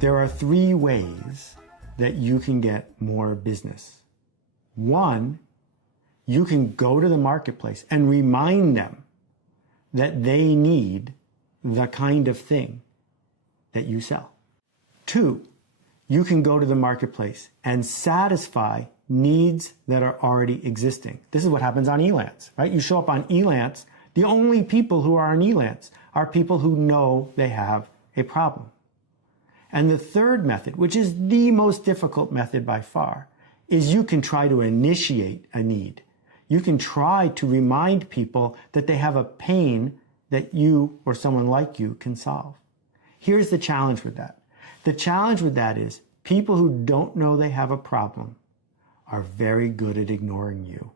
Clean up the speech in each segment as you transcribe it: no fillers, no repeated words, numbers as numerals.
There are 3 ways that you can get more business. 1, you can go to the marketplace and remind them that they need the kind of thing that you sell. 2, you can go to the marketplace and satisfy needs that are already existing. This is what happens on Elance, right? You show up on Elance, the only people who are on Elance are people who know they have a problem. And the third method, which is the most difficult method by far, is you can try to initiate a need. You can try to remind people that they have a pain that you or someone like you can solve. Here's the challenge with that. The challenge with that is people who don't know they have a problem are very good at ignoring you.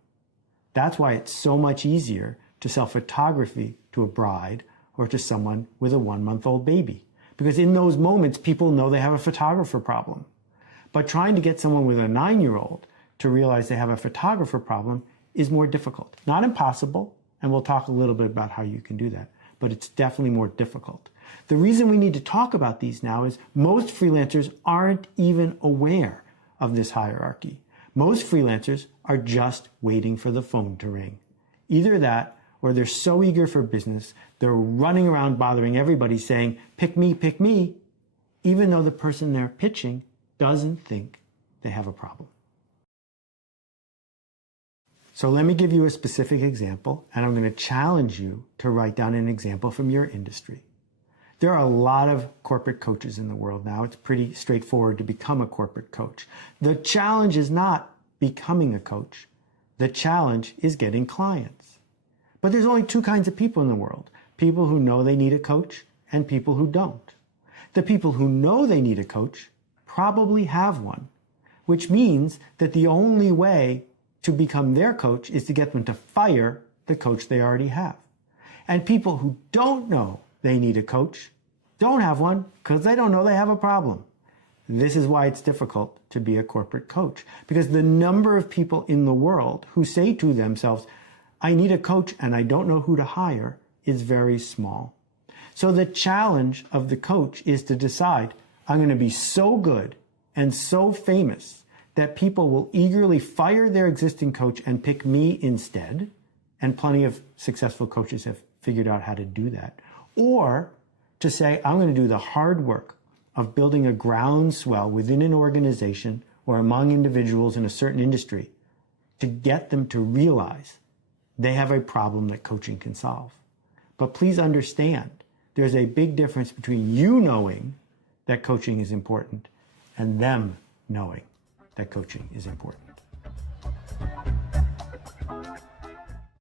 That's why it's so much easier to sell photography to a bride or to someone with a 1-month-old baby. Because in those moments, people know they have a photographer problem. But trying to get someone with a 9-year-old to realize they have a photographer problem is more difficult. Not impossible, and we'll talk a little bit about how you can do that, but it's definitely more difficult. The reason we need to talk about these now is most freelancers aren't even aware of this hierarchy. Most freelancers are just waiting for the phone to ring. Either that, or they're so eager for business, they're running around bothering everybody saying, pick me, even though the person they're pitching doesn't think they have a problem. So let me give you a specific example, and I'm going to challenge you to write down an example from your industry. There are a lot of corporate coaches in the world now. It's pretty straightforward to become a corporate coach. The challenge is not becoming a coach. The challenge is getting clients. But there's only 2 kinds of people in the world. People who know they need a coach and people who don't. The people who know they need a coach probably have one, which means that the only way to become their coach is to get them to fire the coach they already have. And people who don't know they need a coach don't have one because they don't know they have a problem. This is why it's difficult to be a corporate coach, because the number of people in the world who say to themselves, I need a coach and I don't know who to hire, is very small. So the challenge of the coach is to decide, I'm going to be so good and so famous that people will eagerly fire their existing coach and pick me instead. And plenty of successful coaches have figured out how to do that. Or to say, I'm going to do the hard work of building a groundswell within an organization or among individuals in a certain industry to get them to realize they have a problem that coaching can solve. But please understand, there's a big difference between you knowing that coaching is important and them knowing that coaching is important.